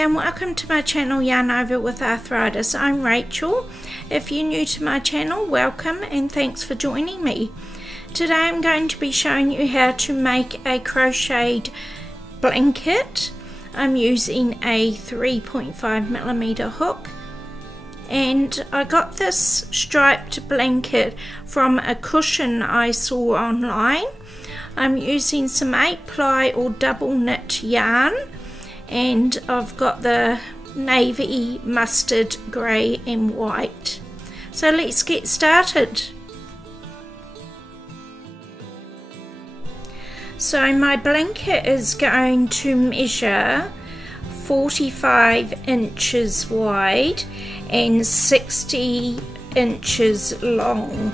and welcome to my channel Yarn Over with Arthritis. I'm Rachel. If you're new to my channel, welcome and thanks for joining me. Today I'm going to be showing you how to make a crocheted blanket. I'm using a 3.5mm hook, and I got this striped blanket from a cushion I saw online. I'm using some 8-ply or double knit yarn, and I've got the navy, mustard, grey and white. So let's get started. So my blanket is going to measure 45 inches wide and 60 inches long.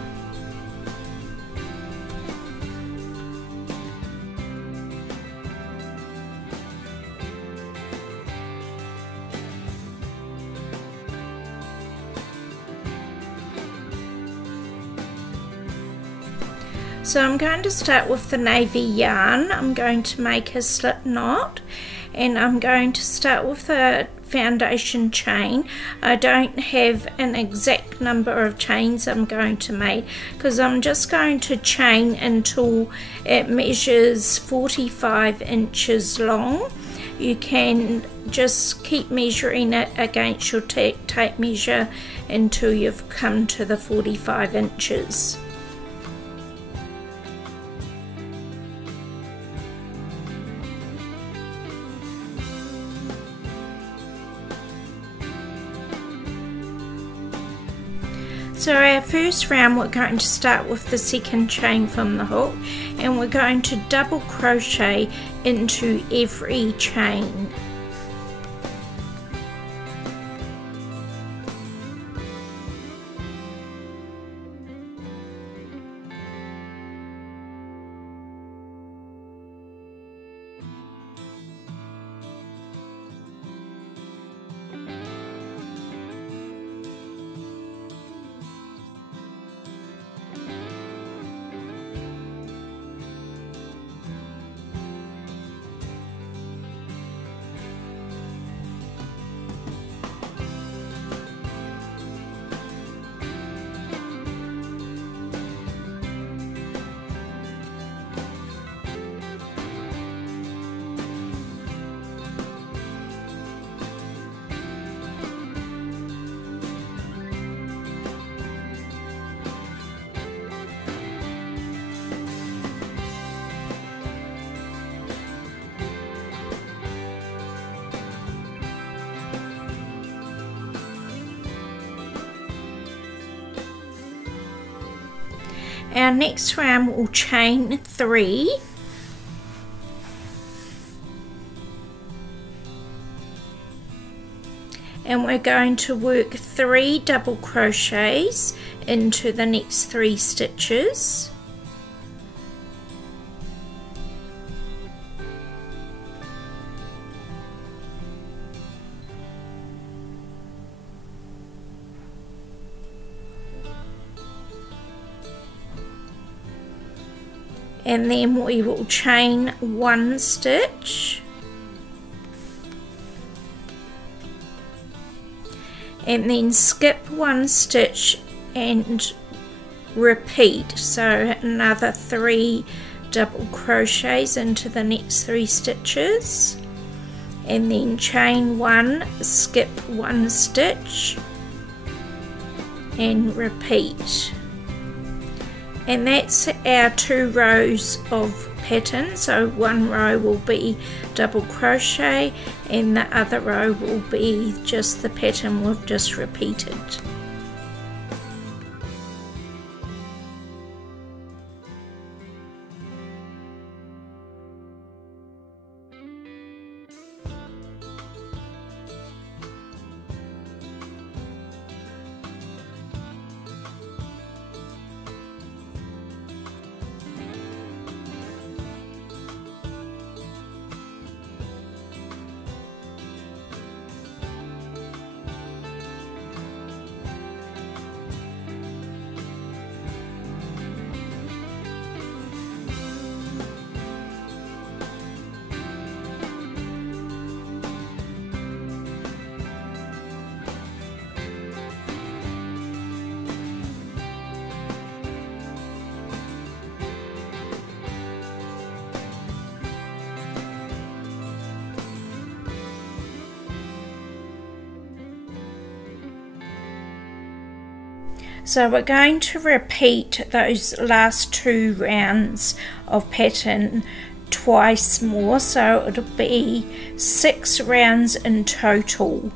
So I'm going to start with the navy yarn. I'm going to make a slip knot, and I'm going to start with the foundation chain. I don't have an exact number of chains I'm going to make because I'm just going to chain until it measures 45 inches long. You can just keep measuring it against your tape measure until you've come to the 45 inches. So our first round we're going to start with the second chain from the hook, and we're going to double crochet into every chain. Our next round will chain 3, and we're going to work 3 double crochets into the next 3 stitches. And then we will chain 1 stitch, and then skip 1 stitch and repeat. So another 3 double crochets into the next 3 stitches, and then chain 1, skip 1 stitch and repeat. And that's our 2 rows of pattern. So one row will be double crochet and the other row will be just the pattern we've just repeated. So we're going to repeat those last 2 rounds of pattern twice more, so it'll be 6 rounds in total.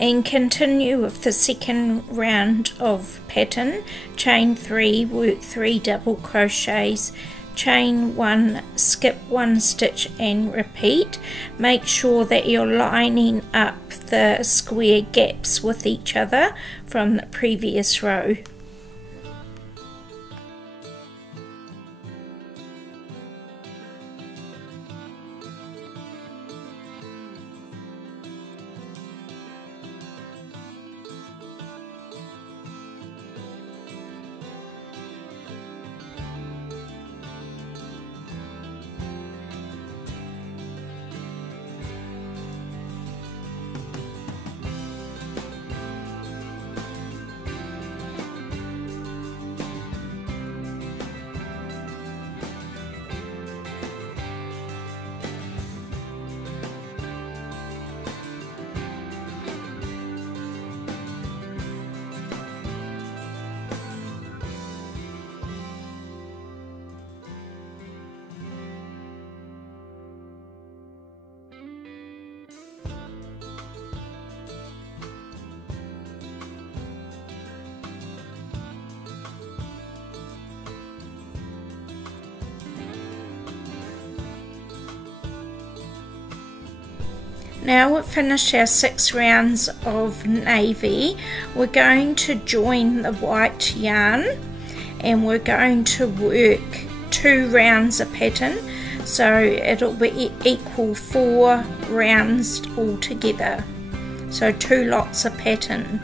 And continue with the second round of pattern. Chain 3, work 3 double crochets, chain 1, skip 1 stitch and repeat. Make sure that you're lining up the square gaps with each other from the previous row. Now we've finished our 6 rounds of navy. We're going to join the white yarn and we're going to work 2 rounds of pattern, so it'll be equal 4 rounds altogether, so 2 lots of pattern.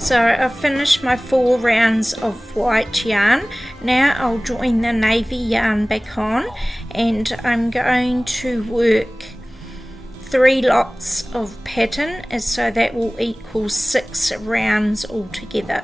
So I've finished my 4 rounds of white yarn. Now I'll join the navy yarn back on and I'm going to work 3 lots of pattern, so that will equal 6 rounds altogether.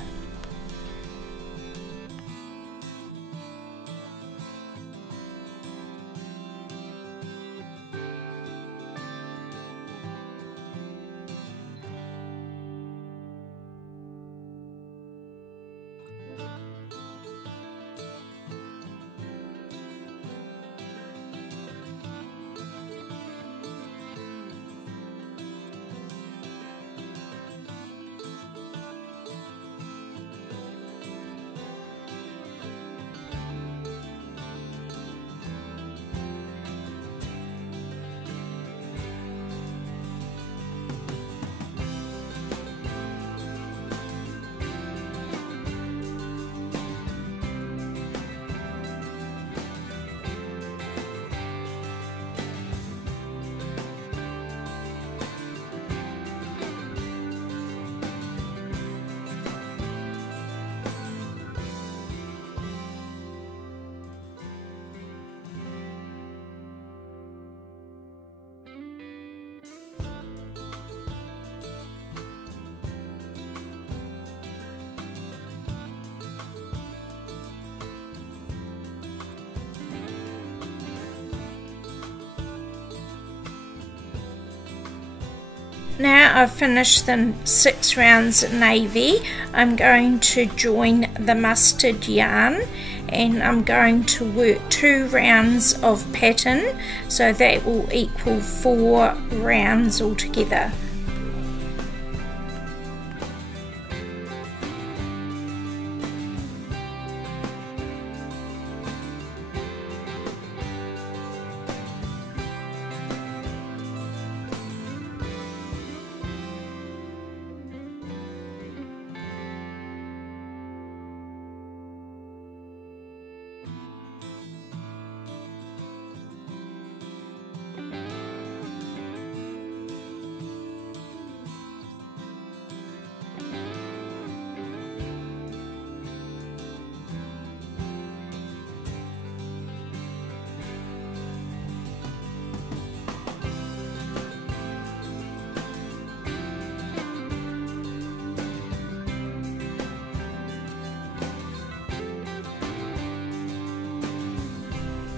Now I've finished the 6 rounds navy, I'm going to join the mustard yarn, and I'm going to work 2 rounds of pattern, so that will equal 4 rounds altogether.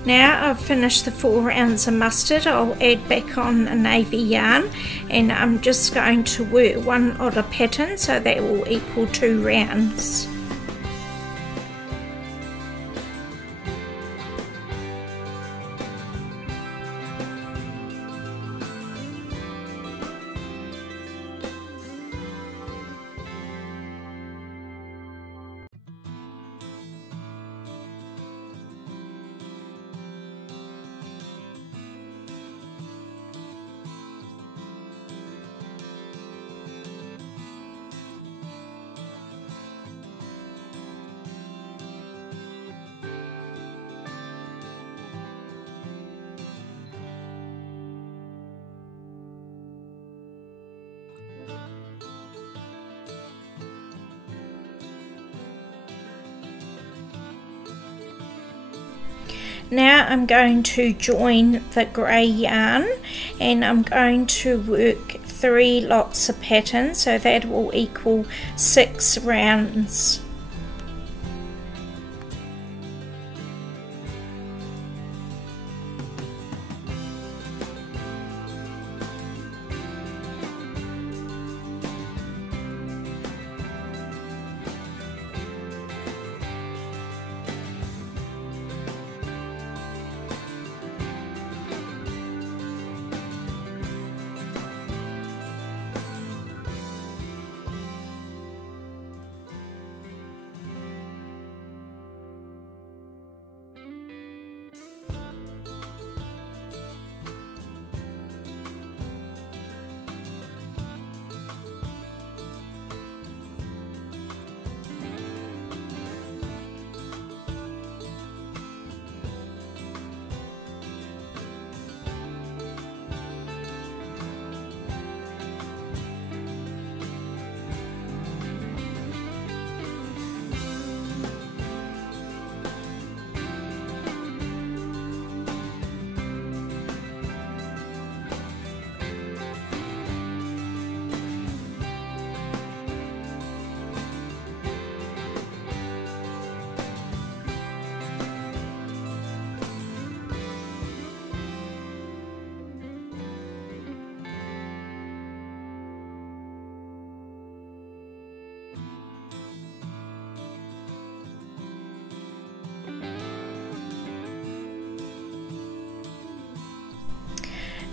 Now I've finished the 4 rounds of mustard, I'll add back on a navy yarn, and I'm just going to work 1 otter pattern, so that will equal 2 rounds. Now I'm going to join the grey yarn, and I'm going to work 3 lots of pattern, so that will equal 6 rounds.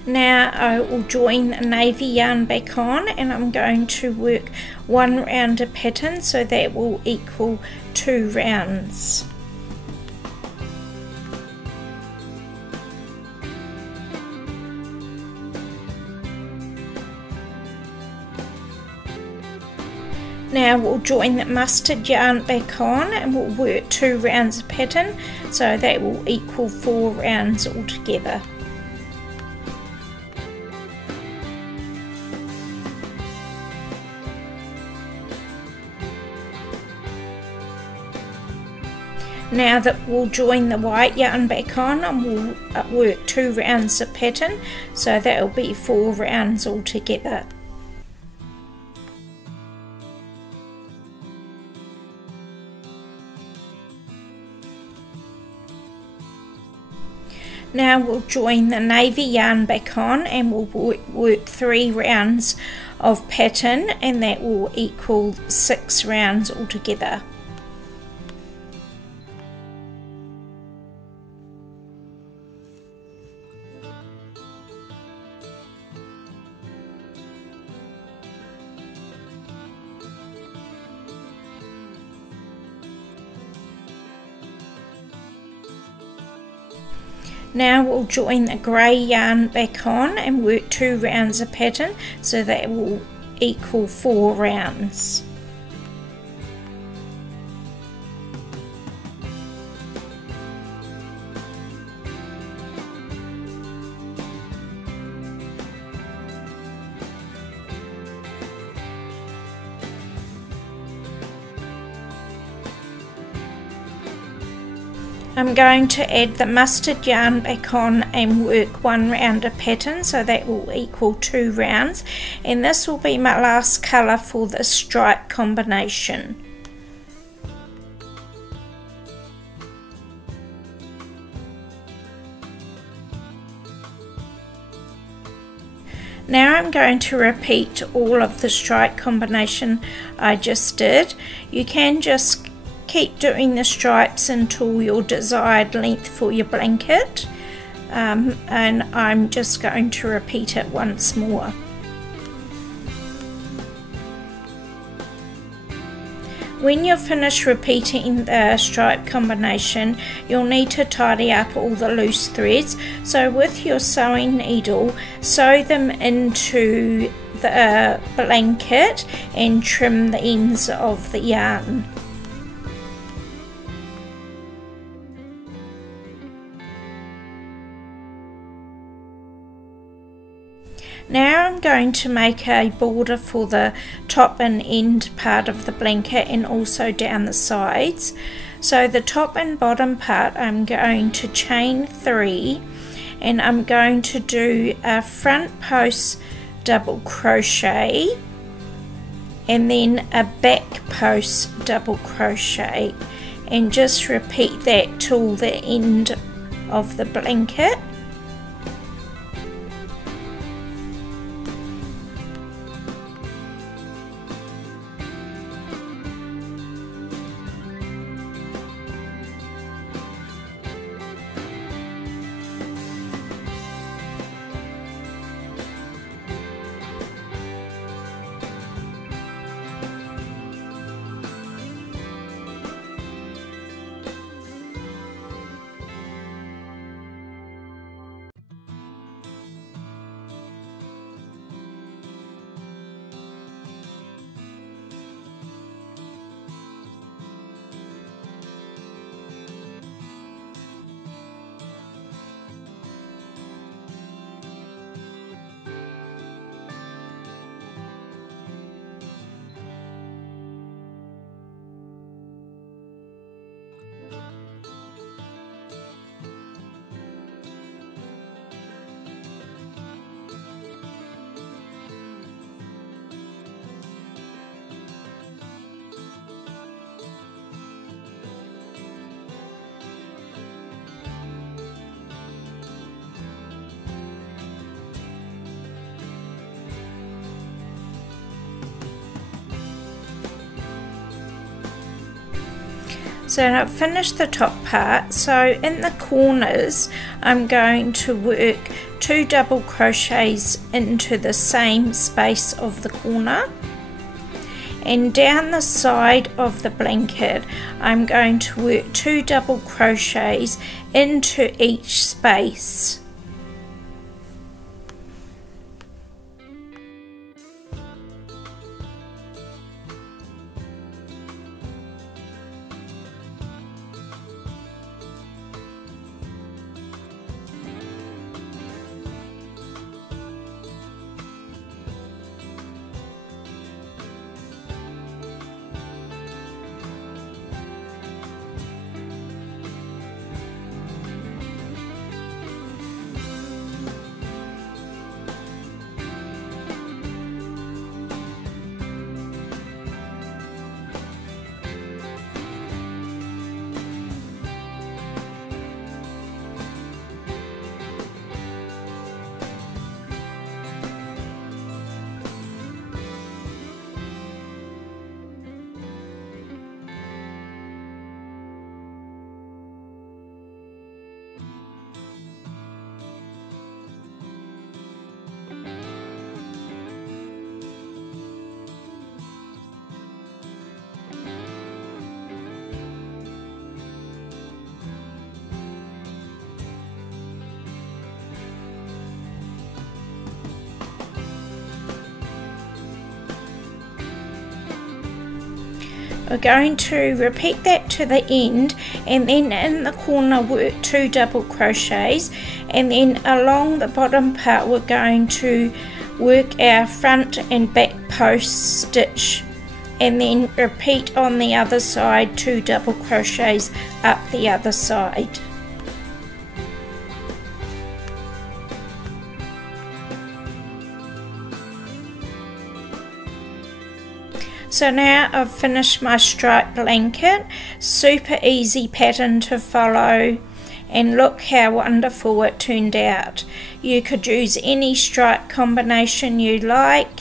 Now I will join a navy yarn back on, and I'm going to work 1 round of pattern, so that will equal 2 rounds. Now we'll join the mustard yarn back on, and we'll work 2 rounds of pattern, so that will equal 4 rounds altogether. Now that we'll join the white yarn back on, and we'll work 2 rounds of pattern, so that will be 4 rounds altogether. Now we'll join the navy yarn back on and we'll work 3 rounds of pattern, and that will equal 6 rounds altogether. Now we'll join the grey yarn back on and work 2 rounds of pattern, so that will equal 4 rounds. I'm going to add the mustard yarn back on and work 1 round of pattern, so that will equal 2 rounds, and this will be my last colour for the stripe combination. Now I'm going to repeat all of the stripe combination I just did. You can just keep doing the stripes until your desired length for your blanket, and I'm just going to repeat it once more. When you're finished repeating the stripe combination, you'll need to tidy up all the loose threads, so with your sewing needle sew them into the blanket and trim the ends of the yarn. Now I'm going to make a border for the top and end part of the blanket and also down the sides. So the top and bottom part I'm going to chain 3, and I'm going to do a front post double crochet and then a back post double crochet, and just repeat that till the end of the blanket. So I've finished the top part, so in the corners I'm going to work 2 double crochets into the same space of the corner, and down the side of the blanket I'm going to work 2 double crochets into each space. We're going to repeat that to the end, and then in the corner work 2 double crochets, and then along the bottom part we're going to work our front and back post stitch, and then repeat on the other side 2 double crochets up the other side. So now I've finished my striped blanket. Super easy pattern to follow, and look how wonderful it turned out. You could use any stripe combination you like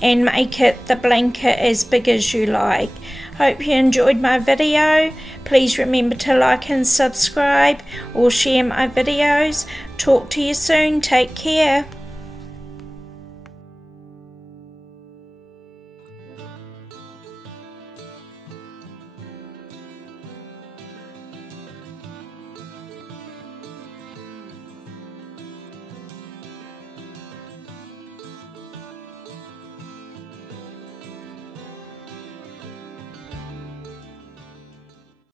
and make it the blanket as big as you like. Hope you enjoyed my video. Please remember to like and subscribe or share my videos. Talk to you soon. Take care.